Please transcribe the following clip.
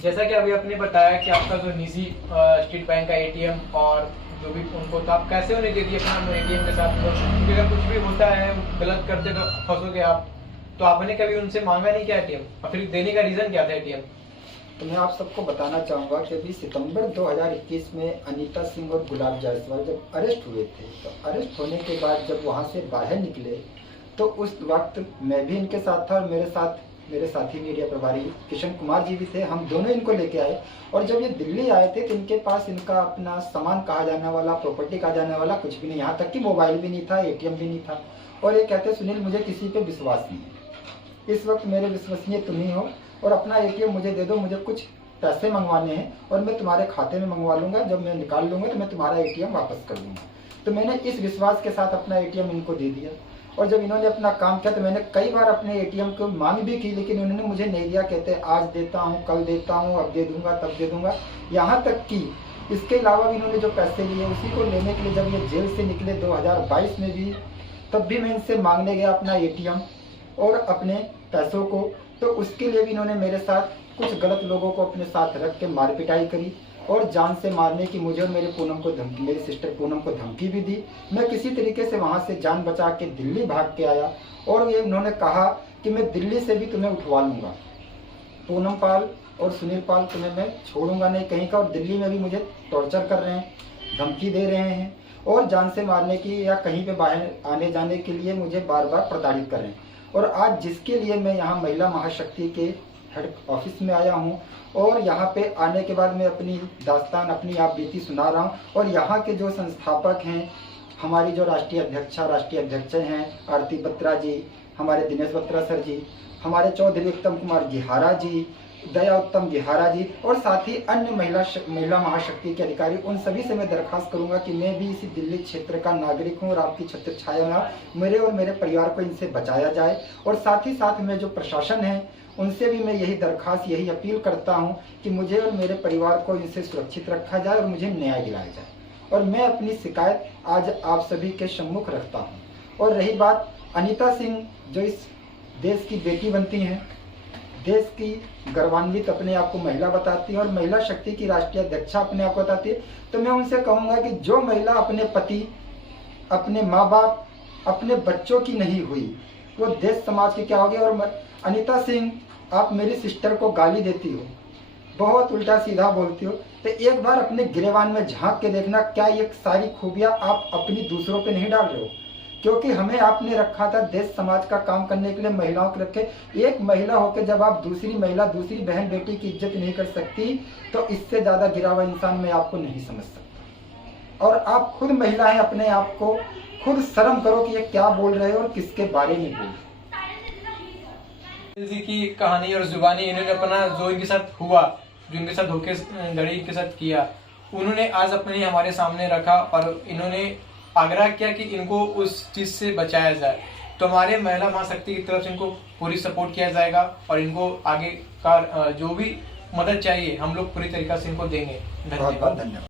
जैसा कि अभी आपने बताया कि आपका जो निजी स्टेट बैंक का एटीएम और जो भी उनको, तो आप कैसे उन्हें दे दिए अपना एटीएम के साथ? क्योंकि अगर कुछ भी होता है, गलत करते तो फंसोगे आप। तो आपने कभी उनसे मांगा नहीं क्या एटीएम, और फिर देने का रीजन क्या था एटीएम? तो मैं आप सबको बताना चाहूँगा कि अभी सितंबर 2021 में अनीता सिंह और गुलाब जायसवाल जब अरेस्ट हुए थे, तो अरेस्ट होने के बाद जब वहाँ से बाहर निकले तो उस वक्त मैं भी इनके साथ था और मेरे साथ मेरे साथी मीडिया प्रभारी किशन कुमार जी भी थे। हम दोनों इनको लेके आए और जब ये दिल्ली आए थे तो इनके पास इनका अपना सामान कहा जाने वाला, प्रॉपर्टी कहा जाने वाला कुछ भी नहीं, यहाँ तक कि मोबाइल भी नहीं था, एटीएम भी नहीं था। और ये कहते सुनील मुझे किसी पे विश्वास नहीं है, इस वक्त मेरे विश्वसनीय तुम ही हो और अपना एटीएम मुझे दे दो, मुझे कुछ पैसे मंगवाने हैं और मैं तुम्हारे खाते में मंगवा लूँगा, जब मैं निकाल लूँगा तो मैं तुम्हारा एटीएम वापस कर दूँगा। तो मैंने इस विश्वास के साथ अपना एटीएम इनको दे दिया और जब इन्होंने अपना काम किया तो मैंने कई बार अपने एटीएम को मांग भी की, लेकिन उन्होंने मुझे नहीं दिया। कहते आज देता हूँ, कल देता हूँ, अब दे दूँगा, तब दे दूँगा। यहाँ तक कि इसके अलावा भी इन्होंने जो पैसे लिए उसी को लेने के लिए जब ये जेल से निकले 2022 में भी, तब भी मैं इनसे मांगने गया अपना एटीएम और अपने पैसों को, तो उसके लिए भी इन्होंने मेरे साथ कुछ गलत लोगों को अपने साथ रख के मार पिटाई करी और जान से मारने की मुझे और मेरे पूनम को धमकी, मेरी सिस्टर पूनम को धमकी भी दी। मैं किसी तरीके से वहाँ से जान बचा के दिल्ली भाग के आया और ये उन्होंने कहा कि मैं दिल्ली से भी तुम्हें उठवा लूँगा, पूनम पाल और सुनील पाल तुम्हें मैं छोड़ूंगा नहीं कहीं का, और दिल्ली में भी मुझे टॉर्चर कर रहे हैं, धमकी दे रहे हैं और जान से मारने की या कहीं पे बाहर आने जाने के लिए मुझे बार बार प्रताड़ित कर रहे हैं। और आज जिसके लिए मैं यहाँ महिला महाशक्ति के हेड ऑफिस में आया हूँ और यहाँ पे आने के बाद मैं अपनी दास्तान, अपनी आप बीती सुना रहा हूँ। और यहाँ के जो संस्थापक हैं, हमारी जो राष्ट्रीय अध्यक्ष हैं आरती बत्रा जी, हमारे दिनेश बत्रा सर जी, हमारे चौधरी उत्तम कुमार गिहारा जी, दया उत्तम गिहारा जी और साथ ही अन्य महिला महाशक्ति के अधिकारी, उन सभी से मैं दरखास्त करूंगा कि मैं भी इसी दिल्ली क्षेत्र का नागरिक हूं और आपकी छत्र छाया में मेरे और मेरे परिवार को इनसे बचाया जाए। और साथ ही साथ में जो प्रशासन है उनसे भी मैं यही दरखास्त, यही अपील करता हूं कि मुझे और मेरे परिवार को इनसे सुरक्षित रखा जाए और मुझे न्याय दिलाया जाए। और मैं अपनी शिकायत आज आप सभी के सम्मुख रखता हूँ। और रही बात अनीता सिंह, जो इस देश की बेटी बनती हैं, देश की गौरवान्वित अपने आप को महिला बताती है और महिला शक्ति की राष्ट्रीय अध्यक्षा अपने आप को बताती है, तो मैं उनसे कहूँगा कि जो महिला अपने पति, अपने माँ बाप, अपने बच्चों की नहीं हुई, वो देश समाज की क्या होगी। और अनीता सिंह, आप मेरी सिस्टर को गाली देती हो, बहुत उल्टा सीधा बोलती हो, तो एक बार अपने गिरेबान में झांक के देखना, क्या ये सारी खूबियाँ आप अपनी दूसरों पे नहीं डाल रहे हो? क्योंकि हमें आपने रखा था देश समाज का काम करने के लिए, महिलाओं को रखे। एक महिला होकर जब आप दूसरी महिला, दूसरी बहन बेटी की इज्जत नहीं कर सकती, तो इससे ज़्यादा गिरा हुआ इंसान मैं आपको नहीं समझ सकता। और आप खुद महिला हैं, अपने आप को खुद शर्म करो कि ये क्या बोल रहे हो और किसके बारे में बोल रहे हो। जी की कहानी और जुबानी, इन्होंने अपना जो इनके साथ हुआ, जो इनके साथ धोखेधड़ी इनके साथ किया, उन्होंने आज अपने हमारे सामने रखा और इन्होंने आग्रह किया कि इनको उस चीज से बचाया जाए। तो हमारे महिला महाशक्ति की तरफ से इनको पूरी सपोर्ट किया जाएगा और इनको आगे का जो भी मदद चाहिए हम लोग पूरी तरीके से इनको देंगे। बहुत बहुत धन्यवाद।